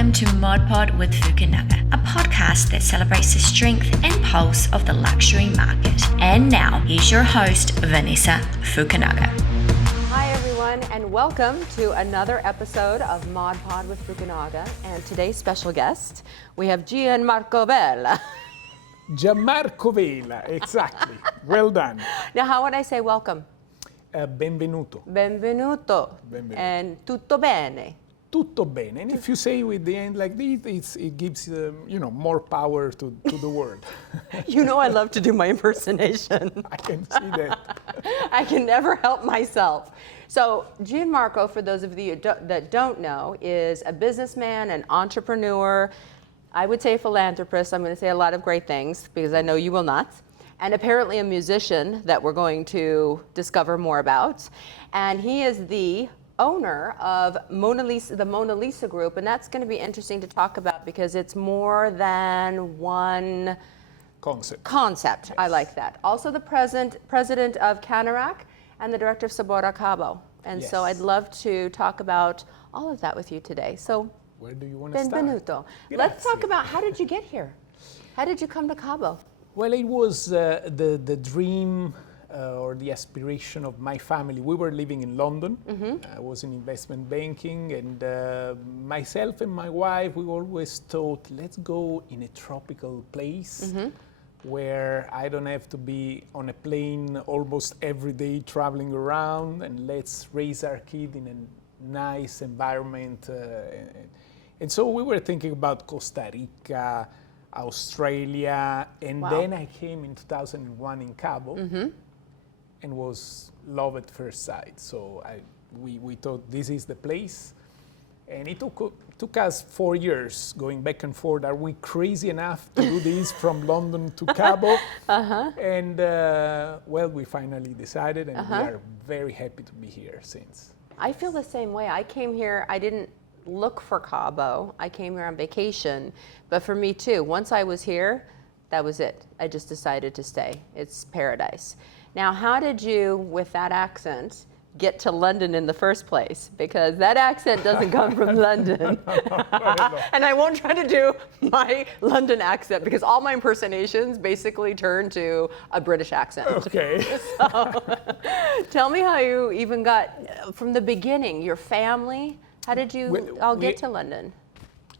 welcome to Mod Pod with Fukunaga, a podcast that celebrates the strength and pulse of the luxury market. And now, here's your host, Vanessa Fukunaga. Hi everyone, and welcome to another episode of Mod Pod with Fukunaga. And today's special guest, we have Giammarco Vela. Giammarco Vela, exactly. Well done. Now, how would I say welcome? Benvenuto. Benvenuto. Benvenuto. And tutto bene. Tutto bene. And if you say with the end like this, it gives more power to the word. You know I love to do my impersonation. I can see that. I can never help myself. So Giammarco, for those of you that don't know, is a businessman, an entrepreneur, I would say a philanthropist. I'm going to say a lot of great things because I know you will not. And apparently a musician that we're going to discover more about. And he is the owner of the Mona Lisa Group, and that's going to be interesting to talk about because it's more than one concept. Yes. I like that. Also the president of CANIRAC and the director of Sabor, Cabo. And yes. So I'd love to talk about all of that with you today. So where do you want to start? Benvenuto. Let's talk about how did you get here? How did you come to Cabo? Well, it was the dream or the aspiration of my family. We were living in London. Mm-hmm. I was in investment banking, and myself and my wife, we always thought, let's go in a tropical place mm-hmm. where I don't have to be on a plane almost every day traveling around, and let's raise our kid in a nice environment. And so we were thinking about Costa Rica, Australia, and wow. Then I came in 2001 in Cabo mm-hmm. and was love at first sight. So we thought this is the place, and it took us 4 years going back and forth. Are we crazy enough to do this from London to Cabo? Uh-huh. And well, we finally decided, and uh-huh. we are very happy to be here since. I feel the same way. I came here, I didn't look for Cabo. I came here on vacation, but for me too, once I was here, that was it. I just decided to stay. It's paradise. Now, how did you, with that accent, get to London in the first place? Because that accent doesn't come from London. And I won't try to do my London accent because all my impersonations basically turn to a British accent. Okay. So, tell me how you even got, from the beginning, your family. How did you all get to London?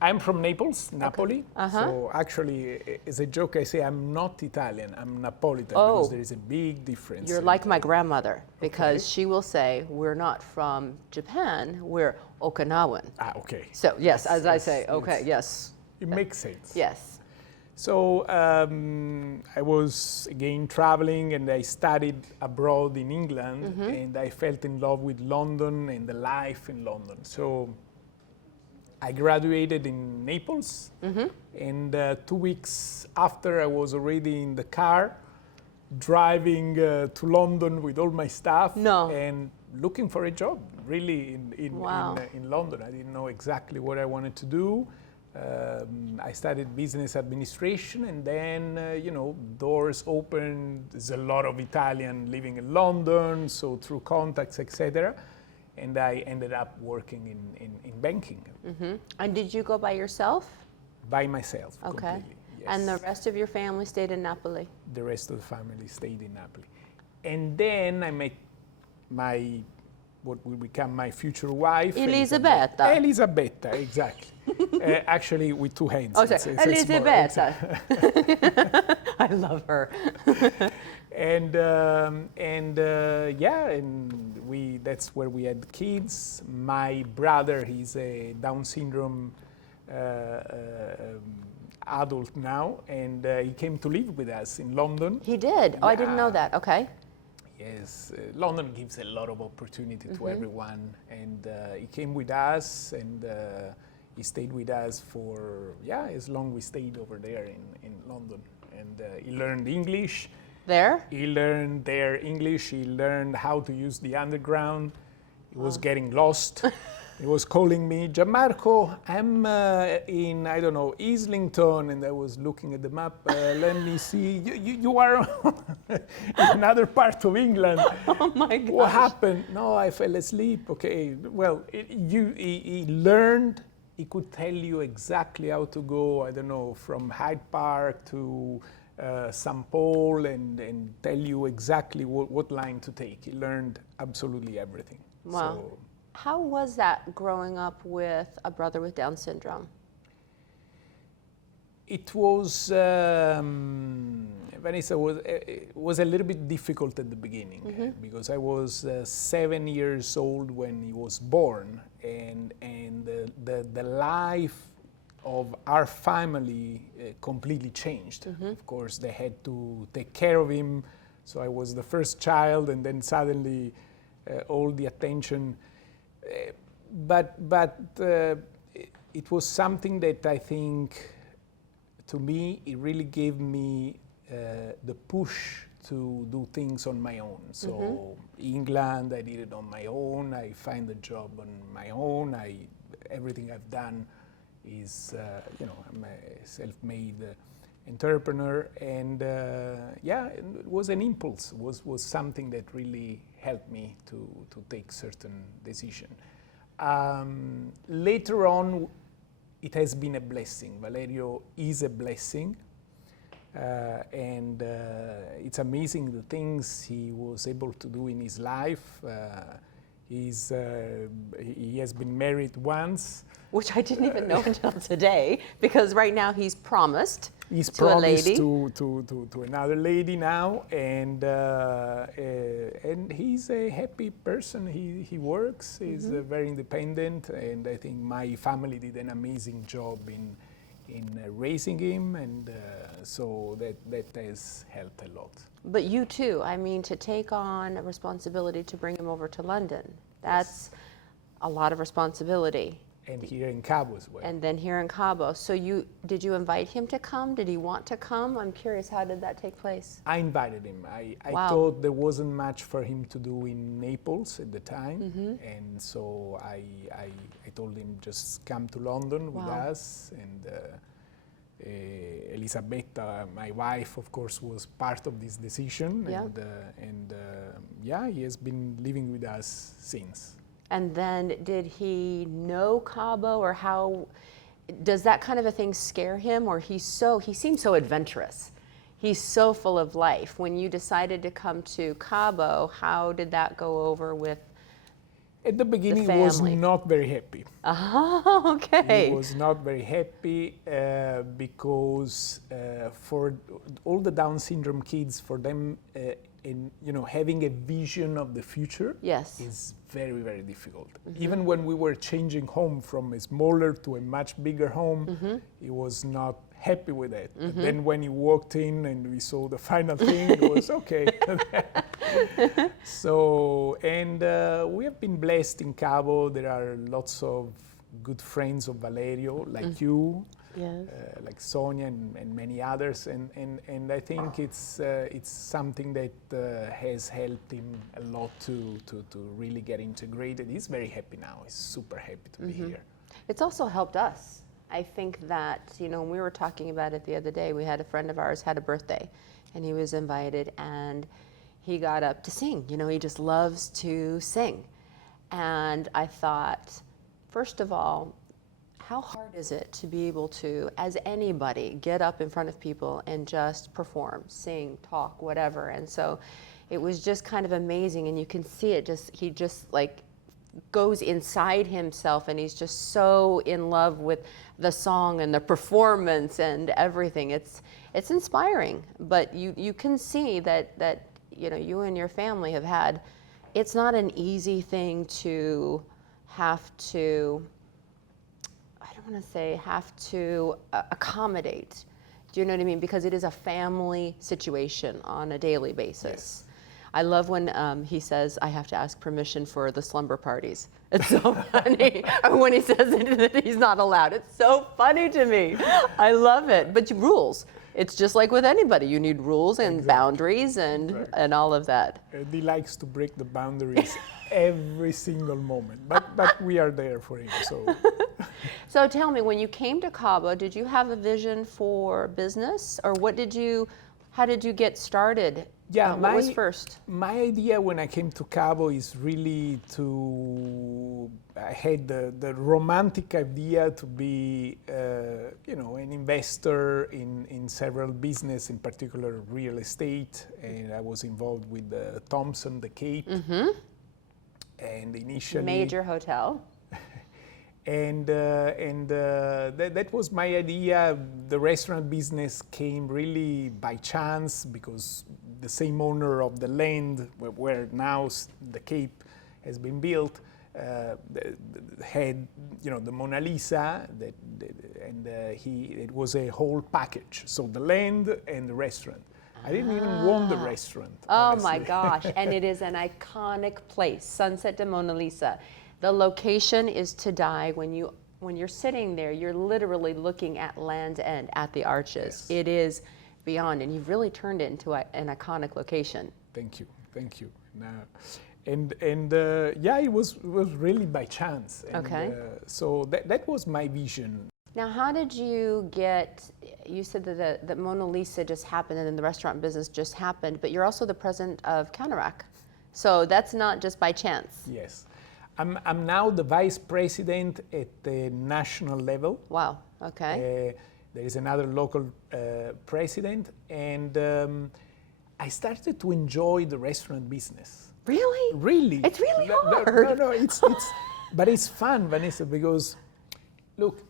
I'm from Naples, Napoli. Okay. Uh-huh. So actually, as a joke, I say I'm not Italian, I'm Napolitan because there is a big difference. You're like my grandmother because she will say, we're not from Japan, we're Okinawan. Ah, okay. So yes, as I say, okay, yes. It makes sense. Yes. So I was again traveling, and I studied abroad in England, mm-hmm. and I fell in love with London and the life in London. So I graduated in Naples, mm-hmm. and 2 weeks after I was already in the car driving to London with all my stuff and looking for a job really in London. I didn't know exactly what I wanted to do. I studied business administration, and then, doors opened. There's a lot of Italian living in London, so through contacts, etc. And I ended up working in banking. Mm-hmm. And did you go by yourself? By myself, okay. Completely, yes. And the rest of your family stayed in Napoli? The rest of the family stayed in Napoli. And then I met what will become my future wife. Elisabetta. Elisabetta, exactly. Actually, with two hands. Oh, sorry. Elisabetta. I love her. And that's where we had kids. My brother, he's a Down syndrome adult now, and he came to live with us in London. He did? Oh, I didn't know that. Okay. Yes, London gives a lot of opportunity to mm-hmm. everyone, and he came with us, and he stayed with us for, as long as we stayed over there in London. And he learned English. There? He learned their English, he learned how to use the underground. He was getting lost. He was calling me, Giammarco, I'm in, Islington, and I was looking at the map. Let me see, you are in another part of England. Oh my gosh. What happened? No, I fell asleep. Okay, well, he learned he could tell you exactly how to go, I don't know, from Hyde Park to St. Paul and tell you exactly what line to take. He learned absolutely everything. Wow. So, how was that growing up with a brother with Down syndrome? it was, Vanessa, was a little bit difficult at the beginning because I was 7 years old when he was born, and the life of our family completely changed. Of course, they had to take care of him, so I was the first child, and then suddenly all the attention. But it was something that I think, to me, it really gave me the push to do things on my own. So England, I did it on my own. I find a job on my own. Everything I've done is, I'm a self-made entrepreneur, and it was an impulse. Was something that really helped me to take certain decision. Later on, it has been a blessing. Valerio is a blessing, and it's amazing the things he was able to do in his life. He has been married once. Which I didn't even know until today, because right now he's promised to a lady. to another lady now, and he's a happy person. He works. He's very independent, and I think my family did an amazing job in raising him, and so that has helped a lot. But you too, I mean, to take on a responsibility to bring him over to London, that's a lot of responsibility. And here in Cabo as well. And then here in Cabo. So did you invite him to come? Did he want to come? I'm curious, how did that take place? I invited him. I Wow. thought there wasn't much for him to do in Naples at the time, and so I told him just come to London with Wow. us, and Elisabetta, my wife, of course, was part of this decision, Yeah. he has been living with us since. And then did he know Cabo, or how, does that kind of a thing scare him? Or he seems so adventurous. He's so full of life. When you decided to come to Cabo, how did that go over with At the beginning, the he was family? not very happy. Oh, okay. He was not very happy because for all the Down syndrome kids, for them, having a vision of the future Yes. is very, very difficult. Even when we were changing home from a smaller to a much bigger home, he was not happy with it. But then when he walked in and we saw the final thing, it was okay. So, and we have been blessed in Cabo. There are lots of good friends of Valerio, like you, Yes. like Sonia and many others, and I think it's something that has helped him a lot to really get integrated. He's very happy now. He's super happy to be here. It's also helped us. I think that, when we were talking about it the other day, we had a friend of ours had a birthday, and he was invited, and he got up to sing. He just loves to sing. And I thought, first of all, how hard is it to be able to, as anybody, get up in front of people and just perform, sing, talk, whatever? And so it was just kind of amazing, and you can see it, he just like goes inside himself, and he's just so in love with the song and the performance and everything. It's inspiring, but you can see that you and your family have had, it's not an easy thing to have to, accommodate. Do you know what I mean? Because it is a family situation on a daily basis. Yes. I love when he says, I have to ask permission for the slumber parties. It's so funny. Or when he says that he's not allowed. It's so funny to me. I love it. But rules. It's just like with anybody. You need rules and boundaries and all of that. He likes to break the boundaries every single moment, but we are there for him. So. So tell me, when you came to Cabo, did you have a vision for business, or what did you How did you get started? Yeah, what was first? My idea when I came to Cabo is really I had the romantic idea to be, an investor in several business, in particular real estate, and I was involved with Thompson, the Cape, and initially Major hotel. And that was my idea. The restaurant business came really by chance because the same owner of the land where now the Cape has been built had, the Mona Lisa, it was a whole package. So the land and the restaurant. I didn't even want the restaurant. Oh honestly. my gosh! And it is an iconic place, Sunset de Mona Lisa. The location is to die. When you're sitting there, you're literally looking at Land's End, at the arches. Yes. It is beyond, and you've really turned it into an iconic location. Thank you. It was really by chance. And, Okay. So that was my vision. Now, how did you you said that the Mona Lisa just happened and then the restaurant business just happened, but you're also the president of CANIRAC. So that's not just by chance. Yes. I'm now the vice president at the national level. Wow, okay. There is another local president, and I started to enjoy the restaurant business. Really? Really? It's really hard. No, but it's fun, Vanessa, because look,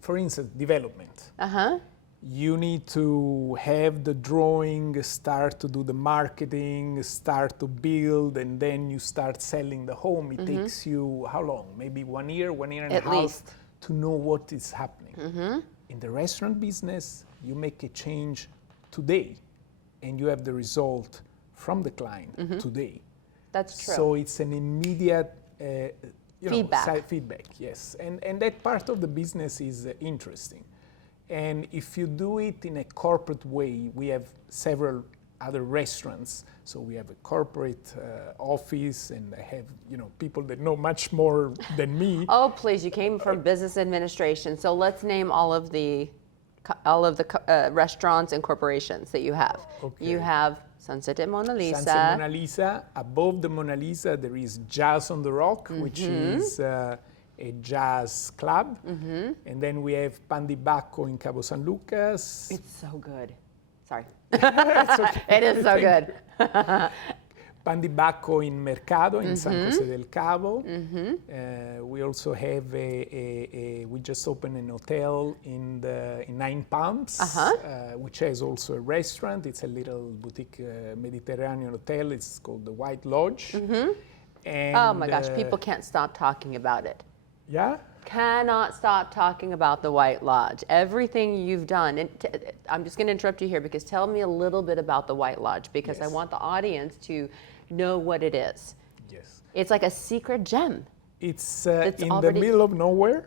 for instance, development. Uh-huh. You need to have the drawing, start to do the marketing, start to build, and then you start selling the home. It takes you how long? Maybe 1 year, 1 year and a half least. to know what is happening. In the restaurant business, you make a change today, and you have the result from the client today. That's true. So it's an immediate Feedback. yes. And that part of the business is interesting. And if you do it in a corporate way, we have several other restaurants. So we have a corporate office, and I have people that know much more than me. Oh, please! You came from business administration, so let's name all of the restaurants and corporations that you have. Okay. You have Sunset de Mona Lisa. Sunset Mona Lisa. Above the Mona Lisa, there is Jazz on the Rock, which is a jazz club. And then we have Pan di Bacco in Cabo San Lucas. It's so good. Sorry. It's okay. It is so good. Pan di Bacco in Mercado, in San Jose del Cabo. We also have we just opened an hotel in Nine Palms, which has also a restaurant. It's a little boutique Mediterranean hotel. It's called the White Lodge. And, Oh my gosh, people can't stop talking about it. Yeah? Cannot stop talking about the White Lodge. Everything you've done. And I'm just going to interrupt you here because tell me a little bit about the White Lodge because I Yes. want the audience to know what it is. Yes. It's like a secret gem. It's in already- the middle of nowhere.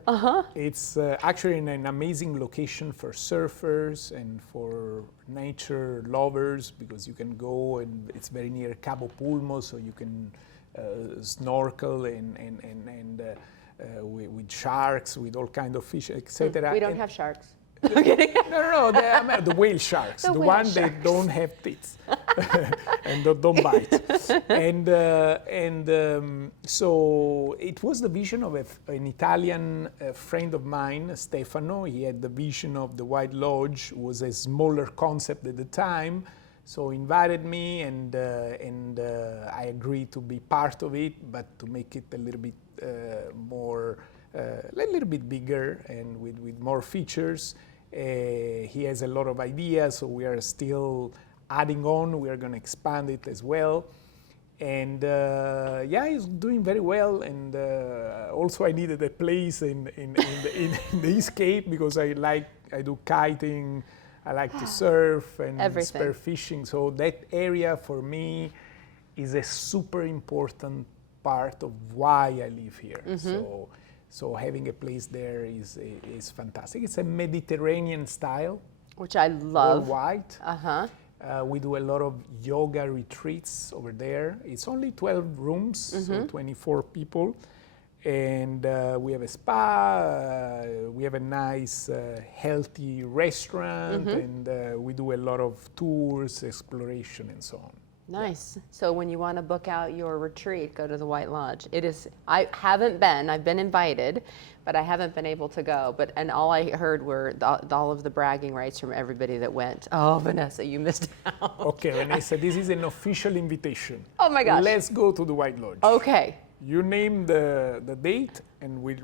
It's actually in an amazing location for surfers and for nature lovers because you can go and it's very near Cabo Pulmo, so you can snorkel and with sharks, with all kind of fish, etc. We don't have sharks. No, the whale sharks, The the whale one sharks. that don't have teeth and don't bite. So it was the vision of an Italian friend of mine, Stefano. He had the vision of the White Lodge. It was a smaller concept at the time. So he invited me, and I agreed to be part of it, but to make it a little bit more, a little bit bigger and with more features. He has a lot of ideas, so we are still adding on. We are going to expand it as well. And he's doing very well. And also I needed a place in the East Cape because I do kiting. I like to surf and spear fishing. So that area for me is a super important part of why I live here. So having a place there is fantastic. It's a Mediterranean style, Which I love. all white. We do a lot of yoga retreats over there. It's only 12 rooms, so 24 people. And we have a spa, we have a nice, healthy restaurant, and we do a lot of tours, exploration, and so on. Nice. So when you want to book out your retreat, go to the White Lodge. It is, I haven't been, I've been invited, but I haven't been able to go. And all I heard were all of the bragging rights from everybody that went. Oh, Vanessa, you missed out. Okay, Vanessa, this is an official invitation. Oh my gosh. Let's go to the White Lodge. Okay. You name the date, and we'll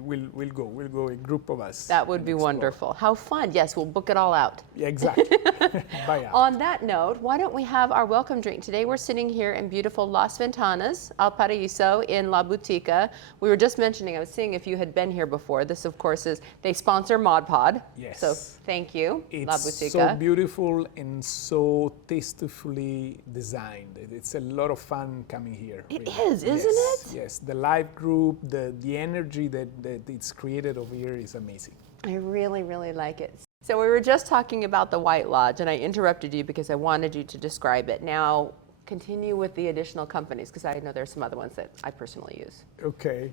go. We'll go, a group of us. That would be wonderful. How fun. Yes, we'll book it all out. Yeah, exactly. Bye. On that note, why don't we have our welcome drink? Today we're sitting here in beautiful Las Ventanas, Al Paraíso in La Botica. We were just mentioning, I was seeing if you had been here before. This, of course, is, they sponsor Mod Pod. Yes. So thank you, La It's Botica. so beautiful and so tastefully designed. It's a lot of fun coming here. It really. is, isn't Yes, it? Yes, the live group, the energy that it's created over here is amazing. I really, really like it. So we were just talking about the White Lodge, and I interrupted you because I wanted you to describe it. Now, continue with the additional companies, because I know there's some other ones that I personally use. Okay.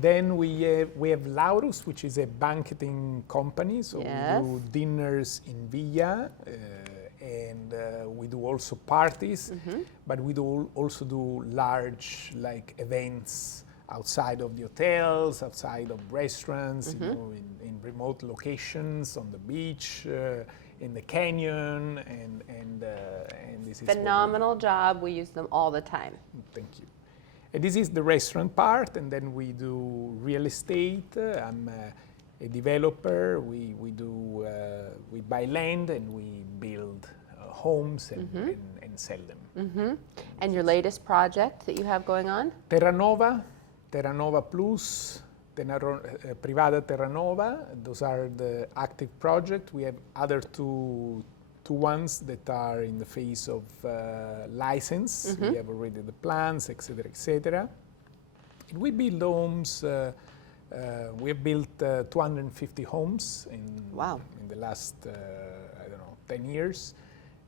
Then we have Laurus, which is a banqueting company. So Yes. we do dinners in Villa, and we do also parties, but we do also do large events outside of the hotels, outside of restaurants, you know, in remote locations, on the beach, in the canyon, and this is what Phenomenal job. We use them all the time. thank you. And this is the restaurant part, and then we do real estate. I'm a developer. We buy land and we build homes and sell them. And your latest project that you have going on? Terra Nova Plus, Privada Terra Nova. Those are the active projects. We have other two ones that are in the phase of license. We have already the plans, etc., etc. And we build homes. We have built 250 homes in the last 10 years,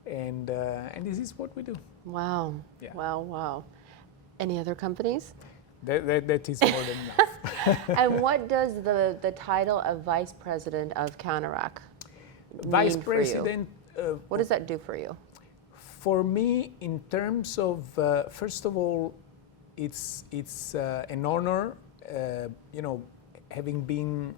and this is what we do. Wow. Yeah. Wow. Any other companies? That is more than enough. And what does the title of Vice President of CANIRAC Vice mean for you? President. What does that do for you? For me, in terms of, first of all, it's an honor, having been,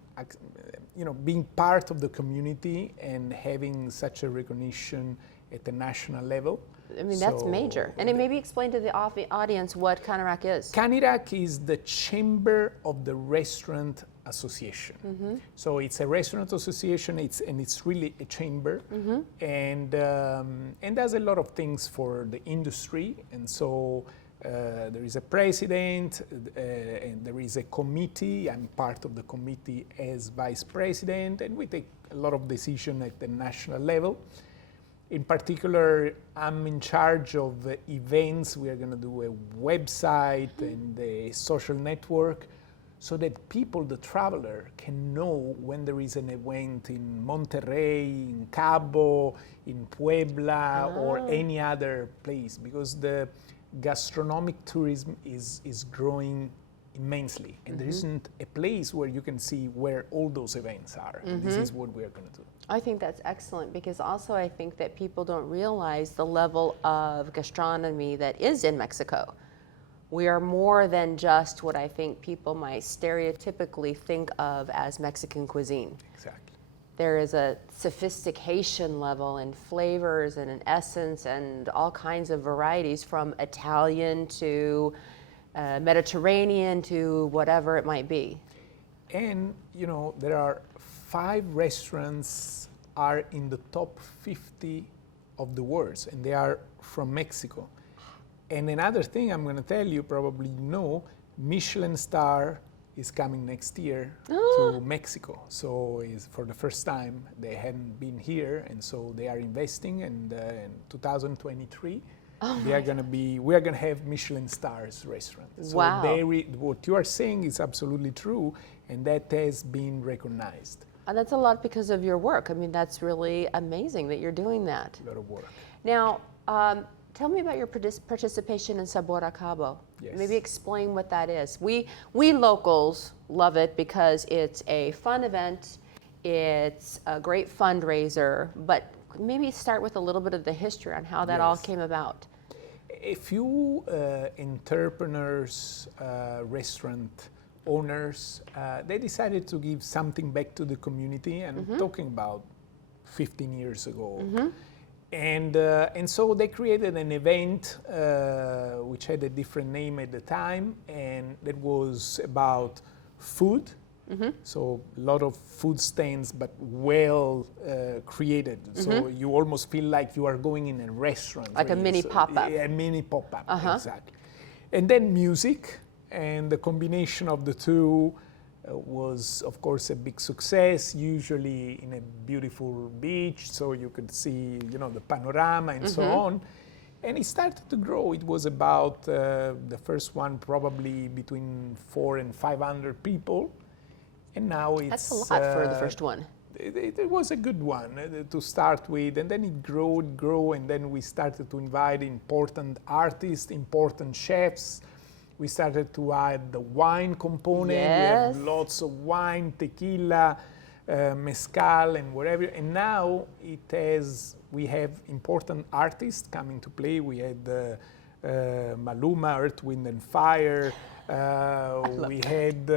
being part of the community and having such a recognition at the national level. I mean, that's major. And it maybe explain to the audience what CANIRAC is. CANIRAC is the chamber of the Restaurant Association. So it's a restaurant association, it's really a chamber, and does a lot of things for the industry. And so there is a president, and there is a committee. I'm part of the committee as vice president, and we take a lot of decision at the national level. In particular, I'm in charge of events. We are going to do a website and a social network so that people, the traveler, can know when there is an event in Monterrey, in Cabo, in Puebla, or any other place, because the gastronomic tourism is growing immensely, and there isn't a place where you can see where all those events are. And this is what we are going to do. I think that's excellent, because also I think that people don't realize the level of gastronomy that is in Mexico. We are more than just what I think people might stereotypically think of as Mexican cuisine. Exactly. There is a sophistication level in flavors and an essence and all kinds of varieties, from Italian to Mediterranean to whatever it might be. And, there are 5 restaurants are in the top 50 of the world, and they are from Mexico. And another thing I'm going to tell you, probably Michelin star is coming next year to Mexico. So it's for the first time. They hadn't been here, and so they are investing. And in 2023, we are going to have Michelin stars restaurant. So wow. What you are saying is absolutely true, and that has been recognized. And that's a lot because of your work. I mean, that's really amazing that you're doing that. A lot of work. Now, tell me about your participation in Sabor Cabo. Yes. Maybe explain what that is. We locals love it because it's a fun event, it's a great fundraiser, but maybe start with a little bit of the history on how that all came about. A few entrepreneurs, restaurant owners, they decided to give something back to the community, and I'm talking about 15 years ago. And so they created an event which had a different name at the time, and that was about food. So a lot of food stands, but well created. So you almost feel like you are going in a restaurant. Like a mini pop-up. A mini pop-up, exactly. And then music, and the combination of the two was, of course, a big success, usually in a beautiful beach, so you could see, the panorama and so on. And it started to grow. It was about, the first one, probably between 400 and 500 people. And now it's... That's a lot for the first one. It was a good one to start with, and then it grew, and then we started to invite important artists, important chefs. We started to add the wine component. Yes. We have lots of wine, tequila, mezcal, and whatever. And now we have important artists coming to play. We had Maluma, Earth, Wind and Fire. We had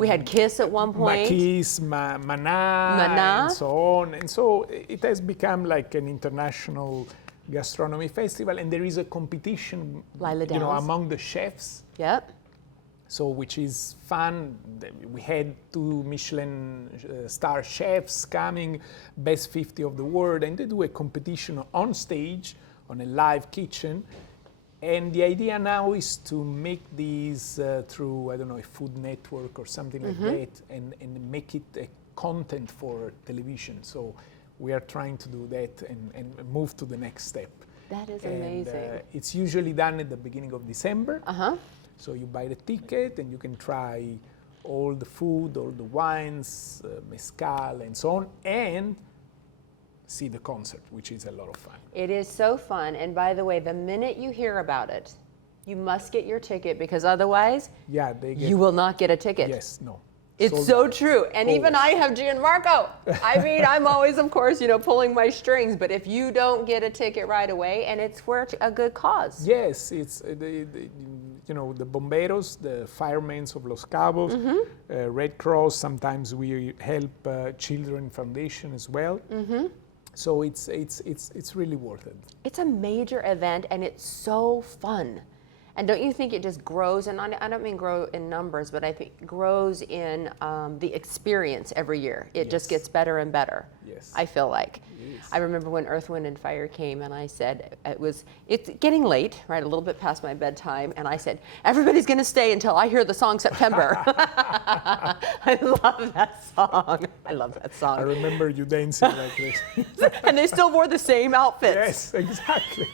we had Kiss at one point. Kiss, Mana, and so on. And so it has become like an international gastronomy festival, and there is a competition, among the chefs. Yep. So, which is fun. We had 2 Michelin star chefs coming, best 50 of the world, and they do a competition on stage, on a live kitchen. And the idea now is to make these through, I don't know, a food network or something like that, and make it a content for television. So we are trying to do that and move to the next step. That is amazing. It's usually done at the beginning of December. So you buy the ticket and you can try all the food, all the wines, mezcal and so on, and see the concert, which is a lot of fun. It is so fun. And by the way, the minute you hear about it, you must get your ticket, because otherwise you will not get a ticket. Yes, no. It's so true. And even I have Giammarco. I mean, I'm always, of course, pulling my strings. But if you don't get a ticket right away, and it's for a good cause. Yes, it's the bomberos, the firemen of Los Cabos, Red Cross. Sometimes we help Children Foundation as well. So it's really worth it. It's a major event, and it's so fun. And don't you think it just grows, and I don't mean grow in numbers, but I think it grows in the experience every year. It just gets better and better. Yes. I feel like. Yes. I remember when Earth, Wind and Fire came, and I said, it's getting late, right, a little bit past my bedtime, and I said, everybody's going to stay until I hear the song September. I love that song. I love that song. I remember you dancing like this. And they still wore the same outfits. Yes, exactly.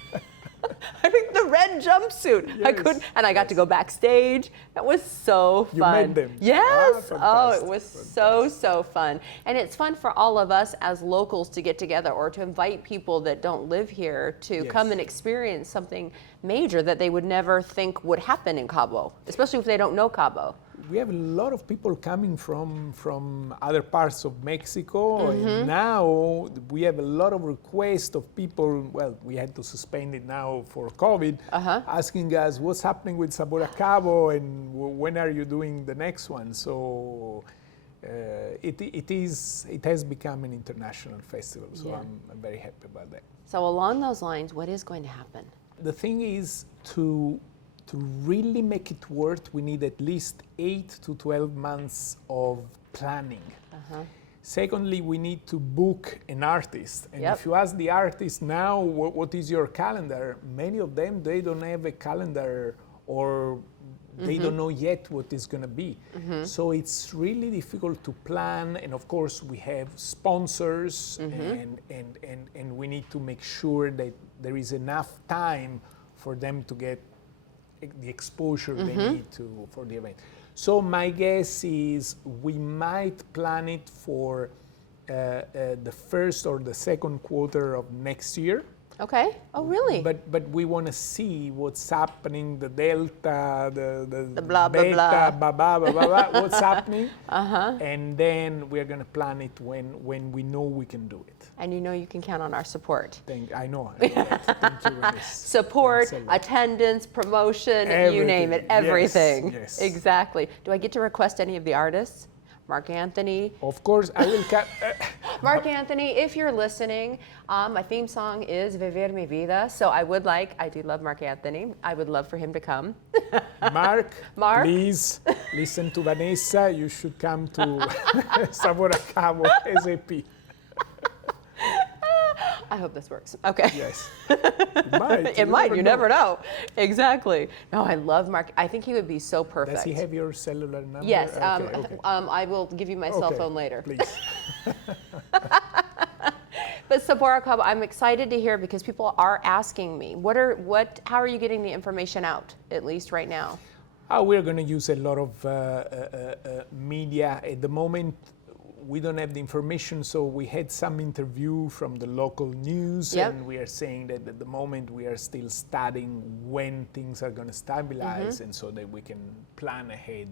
I think the red jumpsuit. Yes. I got to go backstage. That was so fun. You met them. Yes. It was so fun. And it's fun for all of us as locals to get together, or to invite people that don't live here to come and experience something major that they would never think would happen in Cabo, especially if they don't know Cabo. We have a lot of people coming from other parts of Mexico, and now we have a lot of requests of people. Well, we had to suspend it now for COVID, asking us what's happening with Sabor Cabo and when are you doing the next one. So it has become an international festival. So I'm very happy about that. So along those lines, what is going to happen? The thing is to really make it work, we need at least 8 to 12 months of planning. Secondly, we need to book an artist. And if you ask the artist now, what is your calendar? Many of them, they don't have a calendar, or they don't know yet what it's going to be. So it's really difficult to plan. And of course, we have sponsors, and we need to make sure that there is enough time for them to get the exposure they need for the event. So my guess is we might plan it for the first or the second quarter of next year. Okay. Oh, really? But we want to see what's happening, the delta, the blah, blah, beta, blah. blah, blah, blah, blah, what's happening. And then we're going to plan it when we know we can do it. And you know you can count on our support. I know that. Thank you, Vanessa. Support, Thanks a lot. attendance, promotion, you Everything. name it, everything. Yes. Exactly. Do I get to request any of the artists? Mark Anthony. Of course, I will. Mark Anthony, if you're listening, my theme song is Viver Mi Vida. So I do love Mark Anthony. I would love for him to come. Mark, Please listen to Vanessa. You should come to Sabor Cabo SAP. I hope this works. Okay. Yes. It might. You never know. Exactly. No, I love Mark. I think he would be so perfect. Does he have your cellular number? Yes. Okay. I will give you my cell phone later. Please. But Sabor Cabo, I'm excited to hear because people are asking me, how are you getting the information out, at least right now? We're going to use a lot of media. At the moment, we don't have the information, so we had some interview from the local news, and we are saying that at the moment we are still studying when things are going to stabilize, and so that we can plan ahead.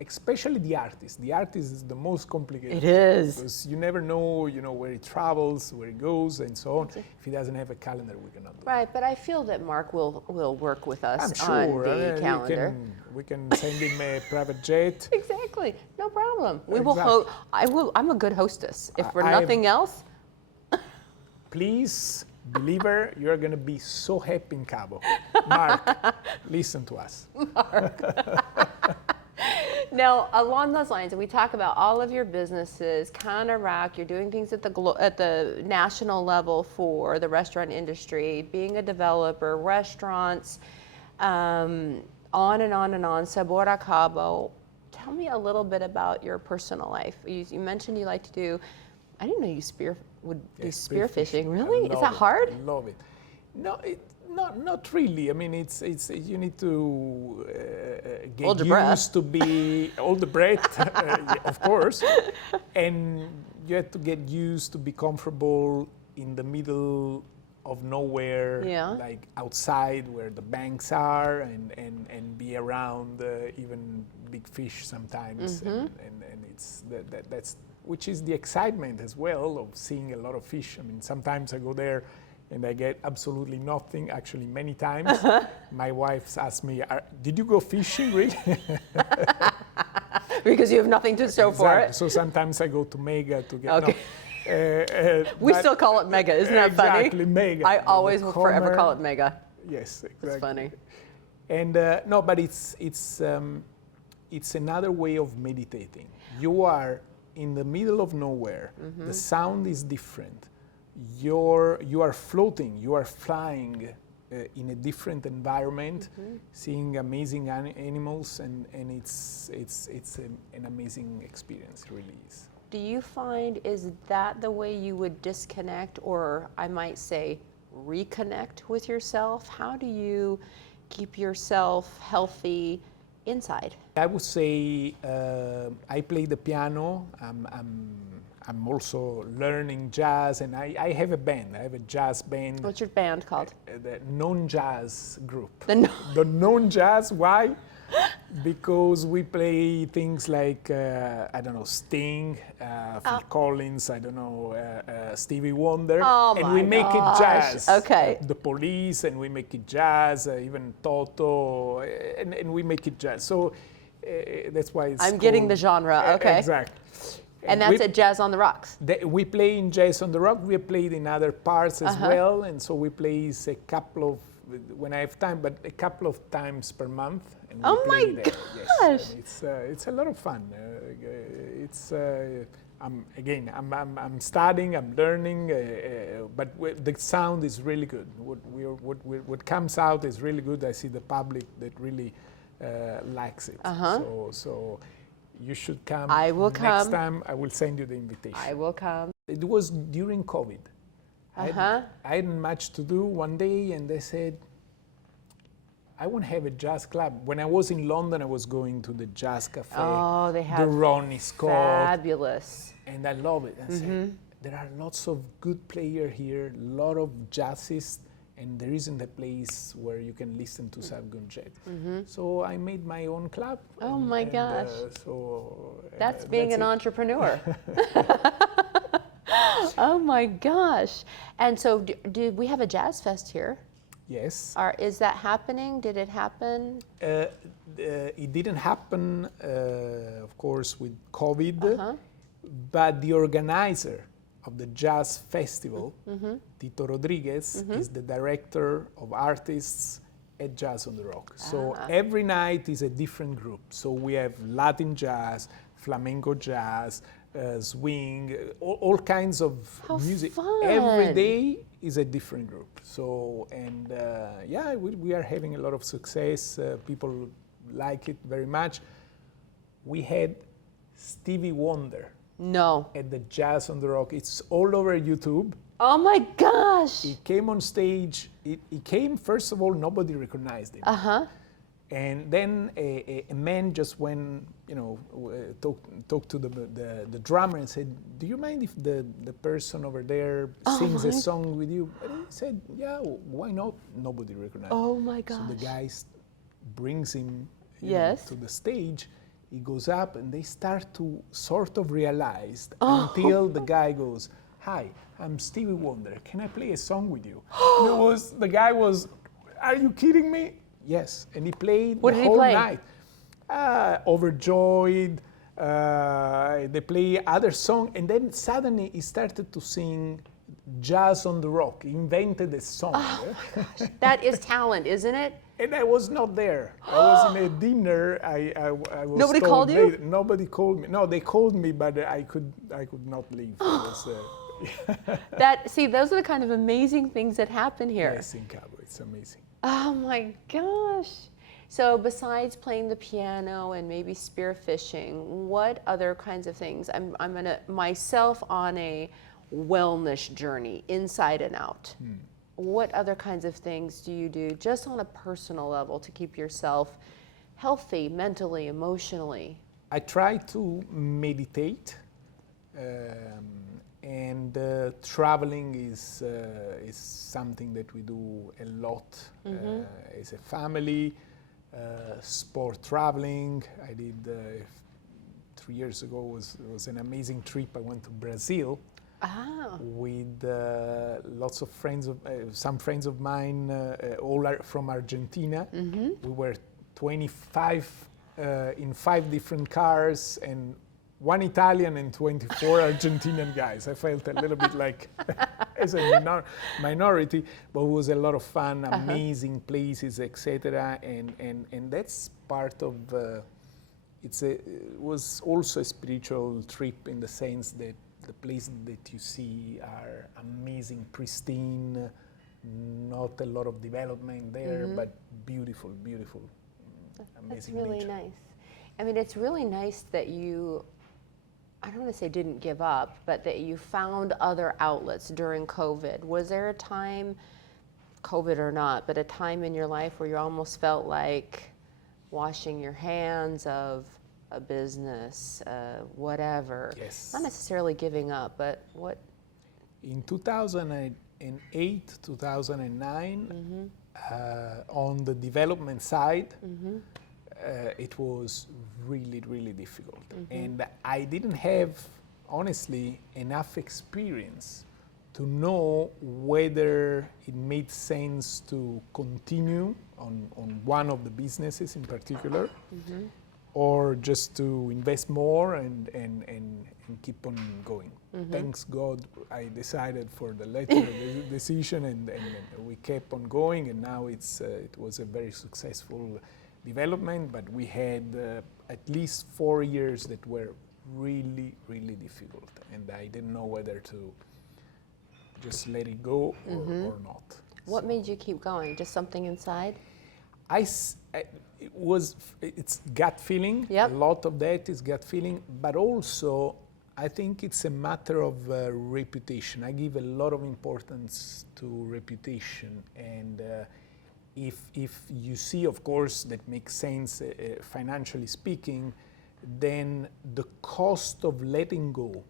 Especially the artist. The artist is the most complicated. It is. Because you never know, where he travels, where he goes, and so on. If he doesn't have a calendar, we cannot do it. Right, but I feel that Mark will work with us I'm sure. on the calendar. We can send him a private jet. Exactly, no problem. We Exactly. I'm a good hostess. If for nothing else. Please, believer, you're going to be so happy in Cabo. Mark, listen to us. Now, along those lines, we talk about all of your businesses, CANIRAC, you're doing things at the national level for the restaurant industry, being a developer, restaurants, on and on and on, Sabor Cabo. Tell me a little bit about your personal life. You mentioned you like to do, I didn't know you would do spearfishing. Really? Is that hard? I love it. No, not really. I mean, it's you need to get Hold your used to be hold the breath, of course, and you have to get used to be comfortable in the middle of nowhere, like outside where the banks are, and be around even big fish sometimes, and it's that's which is the excitement as well of seeing a lot of fish. I mean, sometimes I go there and I get absolutely nothing, actually many times. My wife asked me, did you go fishing, really? Because you have nothing to show for it. So sometimes I go to Mega to get... Okay. No, we still call it Mega, isn't that funny? Exactly, Mega. I always will forever call it Mega. Yes, exactly. It's funny. And no, but it's another way of meditating. You are in the middle of nowhere. The sound is different. You are floating, you are flying in a different environment, seeing amazing animals, and it's an amazing experience, it really is. Do you find, is that the way you would disconnect, or I might say reconnect with yourself? How do you keep yourself healthy inside? I would say I play the piano. I'm also learning jazz, and I have a band. I have a jazz band. What's your band called? The non-jazz group. The non-jazz, why? Because we play things like, I don't know, Sting, Phil Collins, I don't know, Stevie Wonder. Oh and my we make it jazz. Okay. The Police, and we make it jazz, even Toto, and we make it jazz. So that's why it's I'm getting the genre, okay. Exactly. And that's at Jazz on the Rocks. We play in Jazz on the Rock. We have played in other parts as well, and so we play a couple of, when I have time, but a couple of times per month. And we Oh my play there. gosh! Yes. It's a lot of fun. I'm studying, I'm learning, but the sound is really good. What comes out is really good. I see the public that really likes it. So you should come. I will come. Next time I will send you the invitation. I will come. It was during COVID. I hadn't much to do one day, and they said, I want to have a jazz club. When I was in London, I was going to the jazz cafe. Oh, they have the Ronnie Scott. fabulous. And I love it. I said, there are lots of good players here, a lot of jazzists, and there isn't a place where you can listen to Sargon Jet. So I made my own club. Oh my gosh. That's being an entrepreneur. Oh my gosh. And so do we have a jazz fest here? Yes. Is that happening? Did it happen? It didn't happen, of course, with COVID, but the organizer of the jazz festival, Tito Rodriguez, is the director of artists at Jazz on the Rock. So every night is a different group. So we have Latin jazz, flamenco jazz, swing, all kinds of music. Fun. Every day is a different group. So, and we are having a lot of success. People like it very much. We had Stevie Wonder. No. At the Jazz on the Rock. It's all over YouTube. Oh my gosh. He came on stage. He came, first of all, nobody recognized him. And then a man just went, talked to the drummer and said, "Do you mind if the person over there sings a song with you?" And he said, "Yeah, why not?" Nobody recognized him. Oh my gosh. So the guy brings him Yes. to the stage. He goes up and they start to sort of realize until the guy goes, "Hi, I'm Stevie Wonder. Can I play a song with you?" And the guy was, "Are you kidding me?" Yes. And he played What the did he whole play? night. Overjoyed. They play other song, and then suddenly he started to sing Jazz on the Rock. He invented a song. That is talent, isn't it? And I was not there. I was in a dinner. I was Nobody told called you? later. Nobody called me. No, they called me, but I could not leave. It was, Those are the kind of amazing things that happen here. yes, in Cabo, it's amazing. Oh my gosh. So besides playing the piano and maybe spearfishing, what other kinds of things? I'm gonna myself on a wellness journey, inside and out. What other kinds of things do you do just on a personal level to keep yourself healthy, mentally, emotionally? I try to meditate, and traveling is something that we do a lot as a family. Sport traveling. I did 3 years ago was an amazing trip. I went to Brazil with lots of friends, some friends of mine, all are from Argentina. We were 25 in 5 different cars, and 1 Italian and 24 Argentinian guys. I felt a little bit like as a minority, but it was a lot of fun, amazing places, etc. And that's part of. It was also a spiritual trip in the sense that the places that you see are amazing, pristine, not a lot of development there, but beautiful, beautiful, amazing. That's really nature. nice. I mean, it's really nice that you, I don't want to say didn't give up, but that you found other outlets during COVID. Was there a time, COVID or not, but a time in your life where you almost felt like washing your hands of a business, whatever? Yes. Not necessarily giving up, but what? In 2008, 2009, on the development side, it was really, really difficult. And I didn't have, honestly, enough experience to know whether it made sense to continue on one of the businesses in particular, or just to invest more and keep on going. Thanks God, I decided for the latter decision, and we kept on going, and now it was a very successful development, but we had at least 4 years that were really, really difficult, and I didn't know whether to just let it go or not. What made you keep going? Just something inside? It's gut feeling. Yep. A lot of that is gut feeling, but also I think it's a matter of reputation. I give a lot of importance to reputation, and if you see, of course, that makes sense financially speaking, then the cost of letting go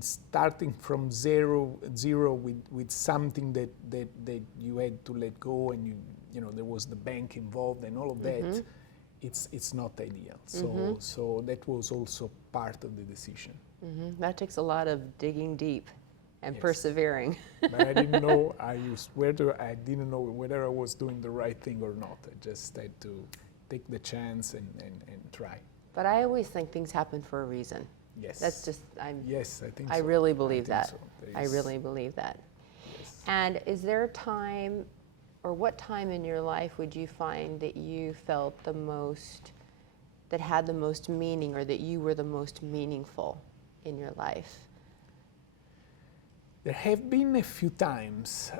starting from zero with something that you had to let go, and there was the bank involved and all of that. It's not ideal. So that was also part of the decision. That takes a lot of digging deep and persevering. But I didn't know. I didn't know whether I was doing the right thing or not. I just had to take the chance and try. But I always think things happen for a reason. Yes. That's just, yes, I think I so. really believe that. So. I really believe that. Yes. And is there a time, or what time in your life would you find that you felt the most, that had the most meaning, or that you were the most meaningful in your life? There have been a few times.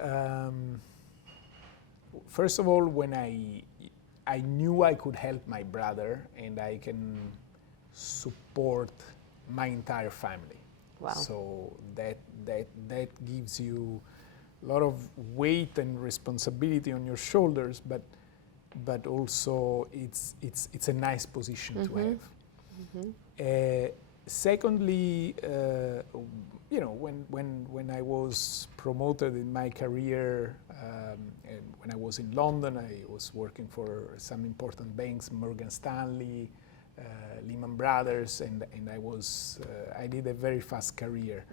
First of all, when I knew I could help my brother and I can support my entire family. Wow. So that gives you a lot of weight and responsibility on your shoulders, but also it's a nice position to have. Secondly, when I was promoted in my career, and when I was in London, I was working for some important banks, Morgan Stanley, Lehman Brothers, and I did a very fast career.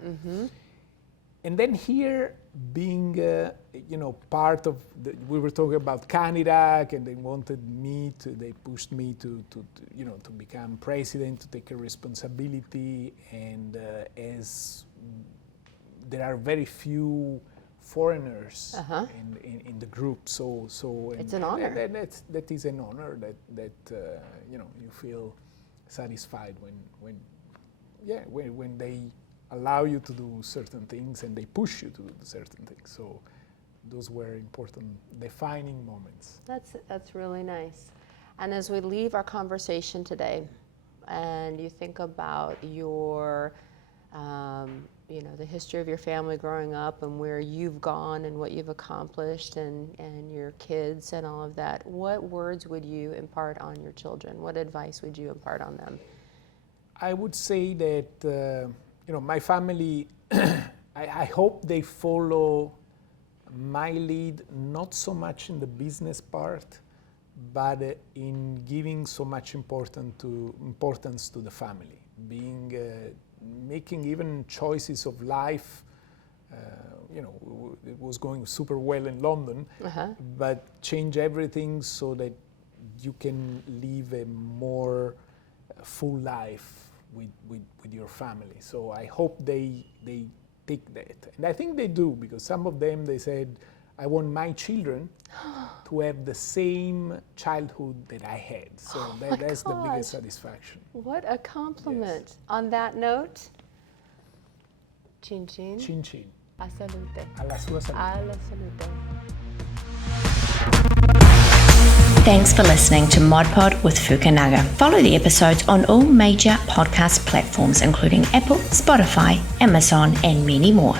And then here, being part of we were talking about CANIRAC, and they pushed me to become president, to take a responsibility, and as there are very few foreigners in the group, so it's an honor. That is an honor that you feel satisfied when they allow you to do certain things and they push you to do certain things. So those were important defining moments. That's really nice. And as we leave our conversation today, and you think about your the history of your family growing up and where you've gone and what you've accomplished, and your kids and all of that, what words would you impart on your children? What advice would you impart on them? I would say that my family, I hope they follow my lead, not so much in the business part, but in giving so much importance to the family, making even choices of life. It was going super well in London, but change everything so that you can live a more full life with your family. So I hope they take that, and I think they do, because some of them, they said, I want my children to have the same childhood that I had. So that's the biggest satisfaction. What a compliment. Yes. On that note, chin chin. Chin chin. A salute. Alla sua salute. Alla salute. Thanks for listening to ModPod with Fukunaga. Follow the episodes on all major podcast platforms, including Apple, Spotify, Amazon, and many more.